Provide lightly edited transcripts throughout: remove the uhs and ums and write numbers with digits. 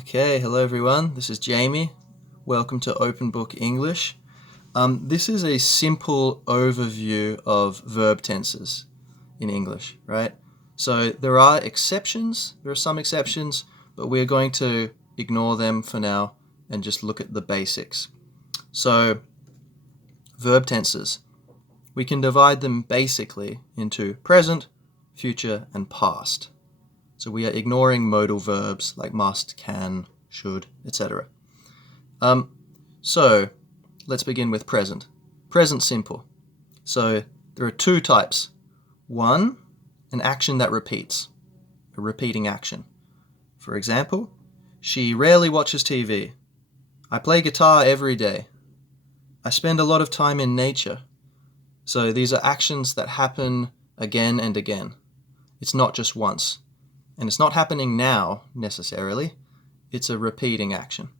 Okay, hello everyone, this is Jamie. Welcome to Open Book English. This is a simple overview of verb tenses in English, right? So there are some exceptions, but we're going to ignore them for now and just look at the basics. So, verb tenses. We can divide them basically into present, future, and past. So we are ignoring modal verbs like must, can, should, etc. So let's begin with present. Present simple. So there are two types. One, an action that repeats, a repeating action. For example, she rarely watches TV. I play guitar every day. I spend a lot of time in nature. So these are actions that happen again and again. It's not just once. And it's not happening now, necessarily. It's a repeating action.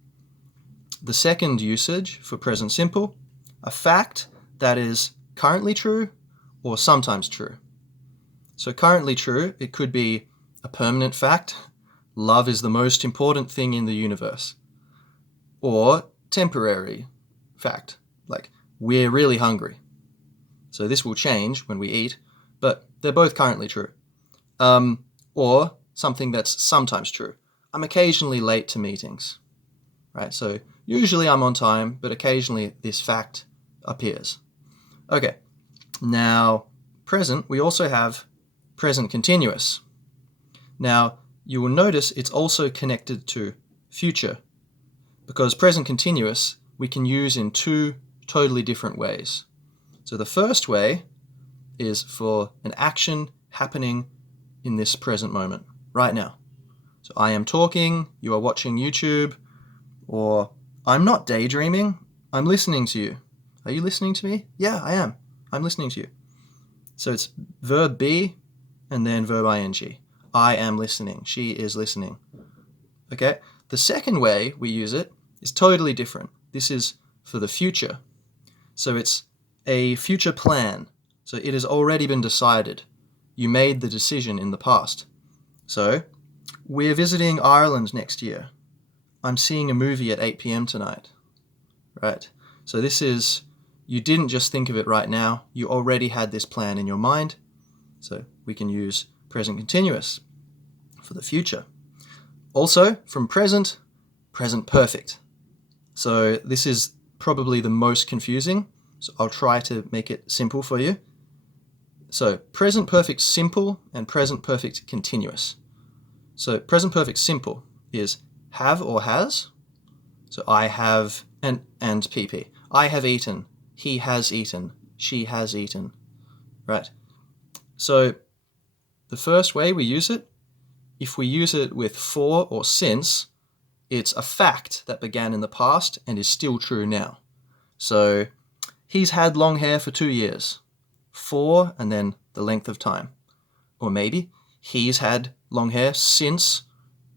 The second usage for present simple, a fact that is currently true or sometimes true. So currently true, it could be a permanent fact, love is the most important thing in the universe. Or temporary fact, like we're really hungry. So this will change when we eat, but they're both currently true. Or something that's sometimes true. I'm occasionally late to meetings, right? So usually I'm on time, but occasionally this fact appears. Okay, now present, we also have present continuous. Now you will notice it's also connected to future because present continuous we can use in two totally different ways. So the first way is for an action happening in this present moment, right now. So I am talking, you are watching YouTube, or I'm not daydreaming, I'm listening to you. Are you listening to me? Yeah, I am. I'm listening to you. So it's verb be and then verb ing. I am listening. She is listening. Okay? The second way we use it is totally different. This is for the future. So it's a future plan. So it has already been decided. You made the decision in the past. So, we're visiting Ireland next year. I'm seeing a movie at 8 p.m. tonight. Right? So this is, you didn't just think of it right now, you already had this plan in your mind. So we can use present continuous for the future. Also, from present, present perfect. So this is probably the most confusing, so I'll try to make it simple for you. So present perfect simple and present perfect continuous. So present perfect simple is have or has. So I have and PP. I have eaten. He has eaten. She has eaten. Right? So the first way we use it, if we use it with for or since, it's a fact that began in the past and is still true now. So he's had long hair for 2 years. For and then the length of time. Or maybe he's had long hair since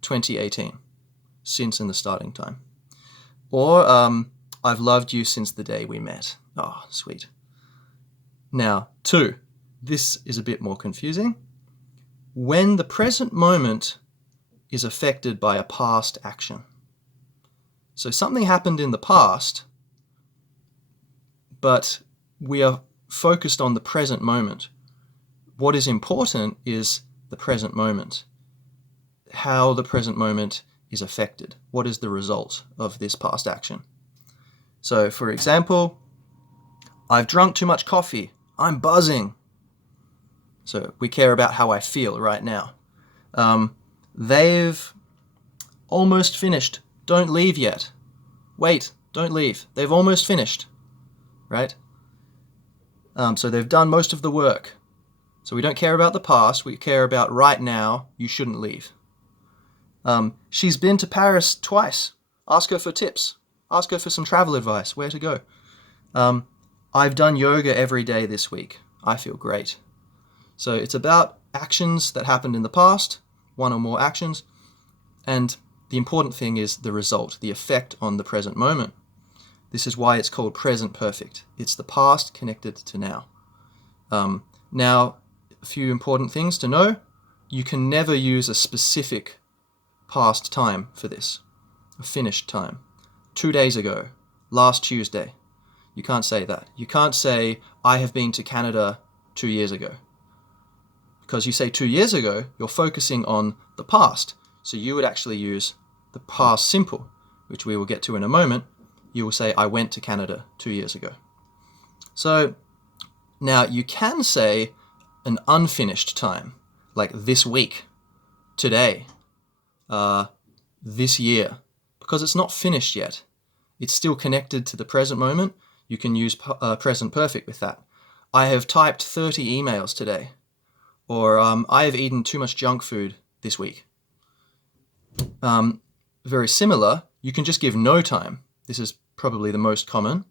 2018. Since in the starting time. Or I've loved you since the day we met. Oh, sweet. Now, 2. This is a bit more confusing. When the present moment is affected by a past action. So something happened in the past, but we are focused on the present moment. What is important is the present moment. How the present moment is affected. What is the result of this past action? So, for example, I've drunk too much coffee. I'm buzzing. So we care about how I feel right now. They've almost finished. Don't leave yet. Wait, don't leave. They've almost finished. Right? So they've done most of the work. So we don't care about the past. We care about right now. You shouldn't leave. She's been to Paris twice. Ask her for tips. Ask her for some travel advice, where to go. I've done yoga every day this week. I feel great. So it's about actions that happened in the past, one or more actions, and the important thing is the result, the effect on the present moment. This is why it's called present perfect. It's the past connected to now. Now, a few important things to know. You can never use a specific past time for this. a finished time. 2 days ago, last Tuesday. You can't say that. You can't say, I have been to Canada 2 years ago. Because you say 2 years ago, you're focusing on the past. So you would actually use the past simple, which we will get to in a moment. You will say, I went to Canada 2 years ago. So now you can say an unfinished time, like this week, today, this year, because it's not finished yet. It's still connected to the present moment. You can use present perfect with that. I have typed 30 emails today. Or I have eaten too much junk food this week. Very similar, you can just give no time. This is probably the most common.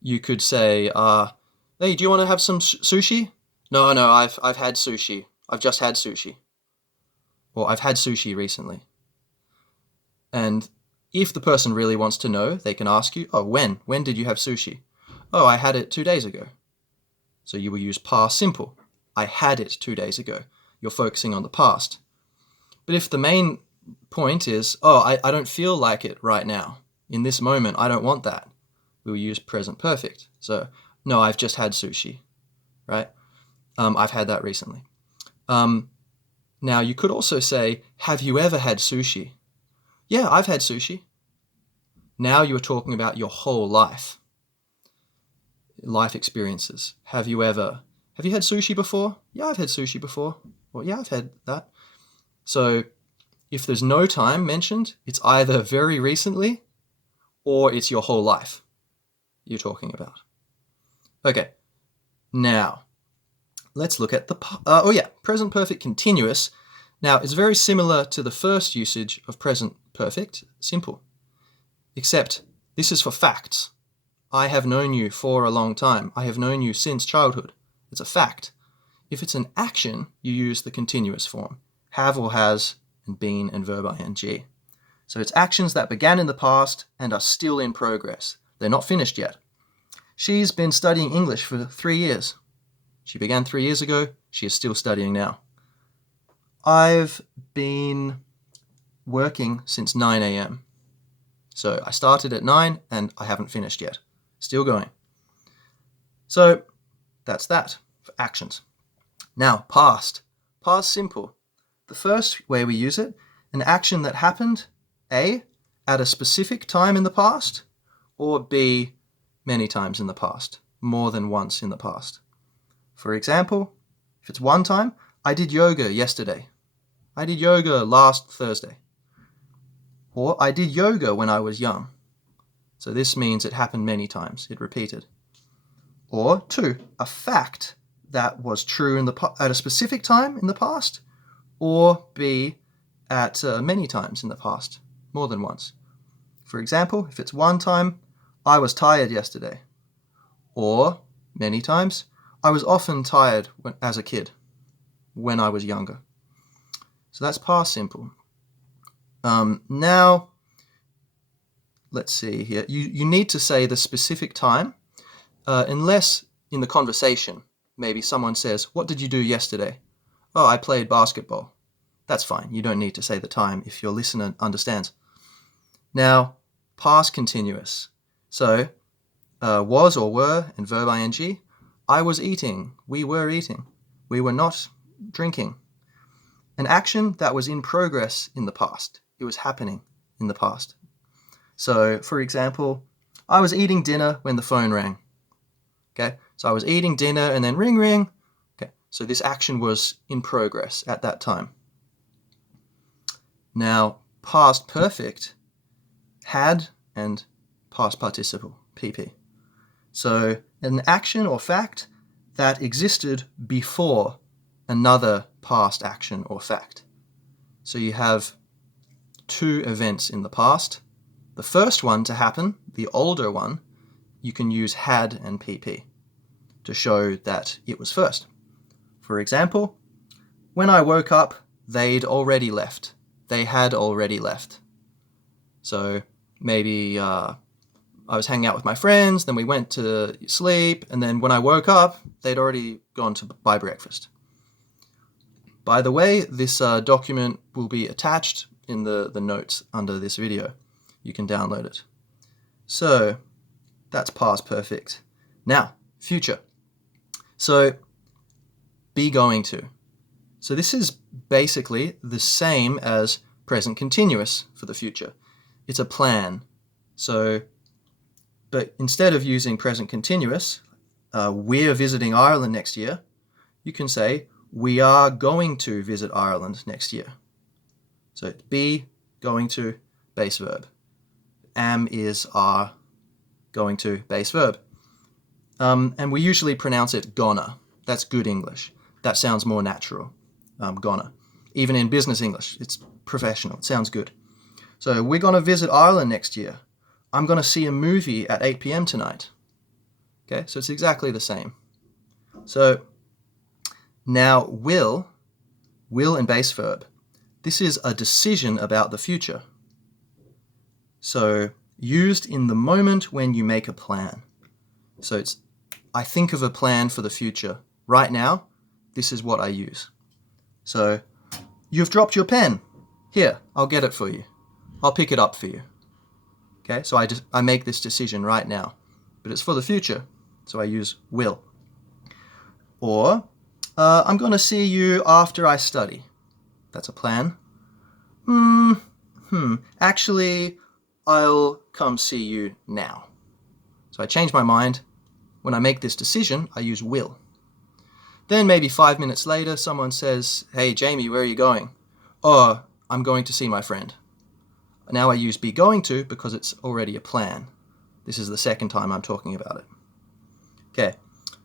You could say, hey, do you want to have some sushi? No, I've had sushi. I've just had sushi. Or I've had sushi recently. And if the person really wants to know, they can ask you, oh, when? When did you have sushi? Oh, I had it 2 days ago. So you will use past simple. I had it 2 days ago. You're focusing on the past. But if the main point is, oh, I don't feel like it right now. In this moment, I don't want that. We'll use present perfect. So, no, I've just had sushi, right? I've had that recently. Now, you could also say, have you ever had sushi? Yeah, I've had sushi. Now you are talking about your whole life experiences. Have you had sushi before? Yeah, I've had sushi before. Well, yeah, I've had that. So if there's no time mentioned, it's either very recently or it's your whole life you're talking about. Okay, now let's look at the, present perfect continuous. Now, it's very similar to the first usage of present perfect simple, except this is for facts. I have known you for a long time. I have known you since childhood. It's a fact. If it's an action, you use the continuous form. Have or has, and been, and verb ing. So it's actions that began in the past and are still in progress. They're not finished yet. She's been studying English for 3 years. She began 3 years ago. She is still studying now. I've been working since 9 a.m. So I started at 9 and I haven't finished yet. Still going. So that's that for actions. Now, past. Past simple. The first way we use it, an action that happened, A, at a specific time in the past, or B, many times in the past, more than once in the past. For example, if it's one time, I did yoga yesterday. I did yoga last Thursday. Or I did yoga when I was young. So this means it happened many times, it repeated. Or 2, a fact that was true at a specific time in the past, or B, at many times in the past, more than once. For example, if it's one time, I was tired yesterday. Or, many times, I was often tired as a kid, when I was younger. So that's past simple. Now, let's see here. You need to say the specific time, unless in the conversation, maybe someone says, what did you do yesterday? Oh, I played basketball. That's fine. You don't need to say the time if your listener understands. Now, past continuous. So, was or were and verb ing. I was eating. We were eating. We were not drinking. An action that was in progress in the past. It was happening in the past. So, for example, I was eating dinner when the phone rang. Okay, so I was eating dinner and then ring, ring. Okay, so this action was in progress at that time. Now, past perfect, had and past participle, PP. So, an action or fact that existed before another past action or fact. So you have 2 events in the past. The first one to happen, the older one, you can use had and PP to show that it was first. For example, when I woke up, they'd already left. They had already left. So maybe I was hanging out with my friends, then we went to sleep, and then when I woke up, they'd already gone to buy breakfast. By the way, this document will be attached in the notes under this video. you can download it. So that's past perfect. Now, future. So be going to. So this is basically the same as present continuous for the future. It's a plan. So, but instead of using present continuous, we're visiting Ireland next year, you can say, we are going to visit Ireland next year. So be, going to, base verb. Am, is, are, going to, base verb. And we usually pronounce it gonna. That's good English. That sounds more natural. Gonna. Even in business English, it's professional. It sounds good. So we're going to visit Ireland next year. I'm going to see a movie at 8 p.m. tonight. Okay, so it's exactly the same. So now will and base verb. This is a decision about the future. So used in the moment when you make a plan. So it's, I think of a plan for the future. Right now, this is what I use. So you've dropped your pen. Here, I'll get it for you. I'll pick it up for you. Okay, so I make this decision right now. But it's for the future, so I use will. Or, I'm going to see you after I study. That's a plan. Actually, I'll come see you now. So I change my mind. When I make this decision, I use will. Then maybe 5 minutes later, someone says, hey, Jamie, where are you going? Oh, I'm going to see my friend. Now I use be going to because it's already a plan. This is the second time I'm talking about it. Okay,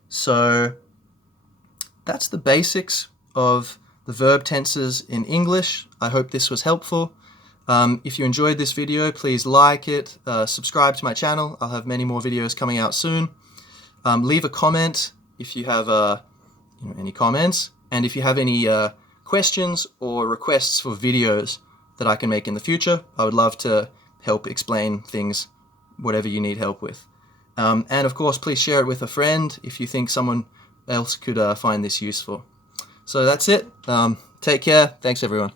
so that's the basics of the verb tenses in English. I hope this was helpful. If you enjoyed this video, please like it, subscribe to my channel. I'll have many more videos coming out soon. Leave a comment if you have any comments, and if you have any questions or requests for videos that I can make in the future, I would love to help explain things, whatever you need help with. And of course, please share it with a friend if you think someone else could find this useful. So that's it. Take care. Thanks, everyone.